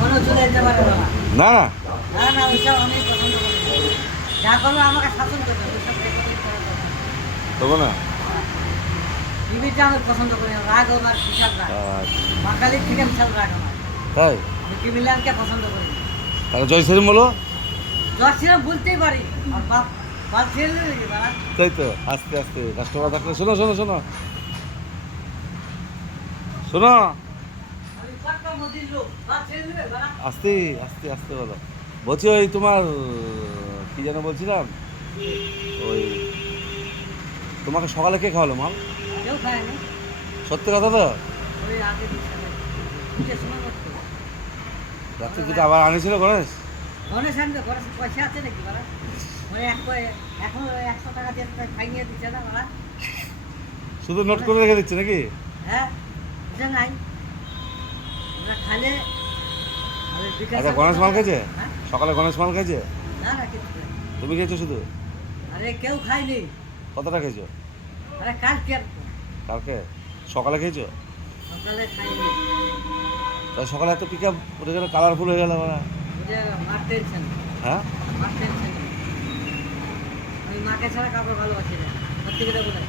কোনো চলে যেতে পারে না। না না না না ওইসব আমি পছন্দ করি না। যা করবে আমাকে শাসন করবে ওইসব রেকর্ডিং করা দরকার নেই। তবু না টিভিটা আমি পছন্দ করি না, রাগ আমার বিশাল রাগ। বাঙালির থেকে বিশাল রাগ আমার। তাই আমি টিভি ল্যান্ডকে পছন্দ করি না। তাহলে জয় শ্রীরাম বলো। জর্সিরাম বলতেই পারি আর বাপ বাল ছেড়ে দিবি বাড়া। তাই তো আস্তে আস্তে কাস্টমার থাকলে শোনো শোনো শোনো শোনো আমি পাক্কা মোদির লোক, বাল ছেড়ে দিবে বাড়া। আস্তে আস্তে আস্তে বলো। বলছি ওই তোমার কি যেন বলছিলাম, ওই তোমাকে সকালে কে খাওয়ালো মাল? কেউ খায় না। সত্যি কথা তো? ওই আগে দিচ্ছে দুটোর সময় করতে। রাত্রে দুটো আবার আনিছিল গণেশ? গণেশ আনবে, গণেশ পয়সা আছে নাকি বাড়া? মানে এখন 100 টাকা দিয়ে একটা খাইয়ে দিচ্ছে না বাড়া? শুধু নোট করে রেখে দিচ্ছে নাকি? হ্যাঁ এটা নাই আমরা খালে আমি বিকাশ আচ্ছা গণেশ মাল খেয়েছে? হ্যাঁ? সকালে গণেশ মাল খেয়েছে? না না কিছু না। তুমি খেয়েছো শুধু? আরে কেউ খায়নি। কতটা খেয়েছো আরে কালকে আর কালকে? সকালে খেয়েছো? সকালে খাইনি। তাই সকালে এত পিক আপ উঠে গেল, কালারফুল হয়ে গেল ওরা। ওটা মার টেনশন, হ্যাঁ মার টেনশন। আমি মাকে ছাড়া কাউকে ভালোবাসি না, সত্যি কথা বলে।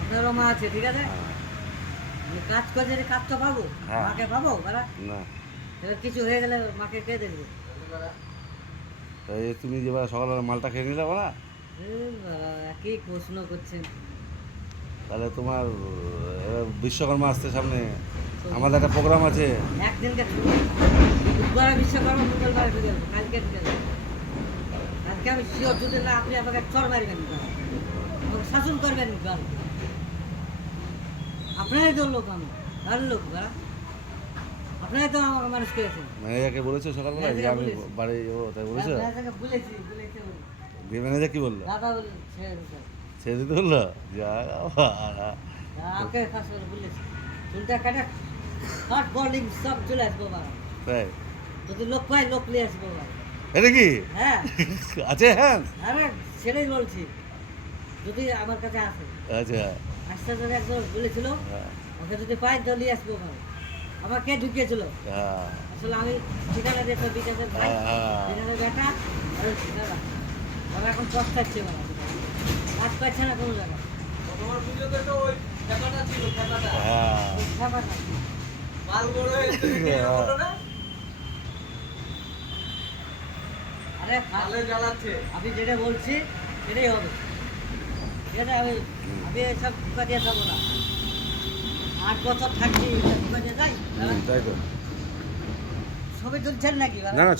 আপনারও মা আছে ঠিক আছে, আমি কাজ করছি যে কাজ তো পাবো, হ্যাঁ। মাকে পাবো বাড়া। না এবার কিছু হয়ে গেলে মাকে কে দেখবে? তাই তুমি যে সকালবেলা মালটা খেয়ে নিলে ওরা, কি প্রশ্ন করছেন? তাহলে তোমার এবার বিশ্বকর্মা আসছে সামনে, আমাদের একটা প্রোগ্রাম আছে। একদিনকে ছুটি, বুধবারে বিশ্বকর্মা, মঙ্গলবারে ঢুকে যাবো, কালকে ঢুকে যাবো। কালকে আমি শিওর, যদি না আপনি আমাকে চর মারবেন, আমাকে শাসন করবেন। আপনারাই তো লোক, আমি ভালো লোক বাড়া। আপনারাই তো আমাকে মানুষ করেছেন। ম্যানেজারকে বলেছো সকালবেলা যে আমি বাড়ি যাবো, তাই বলেছো? বলেছি বলেছি দিয়ে ম্যানেজার কি বললো? দাদা বলে ছেড়ে দিতে। ছেড়ে দিতে বললো? যা বাবা। আমাকে খাস করে বলেছি চুলটা কাটা কাট বর্ডিং সব চলে আসবো বাবা। তাই যদি লোক পাই লোক নিয়ে আসবো বাবা। এটা কি হ্যাঁ আছে? হ্যাঁ আরে সেটাই বলছি, যদি আমার কাছে আসে। আচ্ছা আসতে যদি একজন বলেছিল হ্যাঁ, ওকে যদি পাই তো নিয়ে আসবো বাবা। আমার কে ঢুকিয়েছিল হ্যাঁ, আসলে আমি ঠিকানা দিয়েছি বিকাশের ভাই, হ্যাঁ। বিকাশের বেটা আর ওই ঠিকানা। ওরা এখন পস্তাচ্ছে বাবা, কাজ পাচ্ছে না কোনো জায়গায়। তোমার পুজোতে তো ওই ব্যাপারটা ছিল, ব্যাপারটা হ্যাঁ। ওই ব্যাপারটা। মাল বড় হয়েছে দেখে বললো না, আরে মালে জ্বালাচ্ছে। আমি যেটা বলছি সেটাই হবে, ঠিক আছে? আমি এসব ধোকা দিয়ে যাবো না। 8 বছর থাকছি, এটা ধোকা দিয়ে যাই? তাই তো। ছবি তুলছেন নাকি না না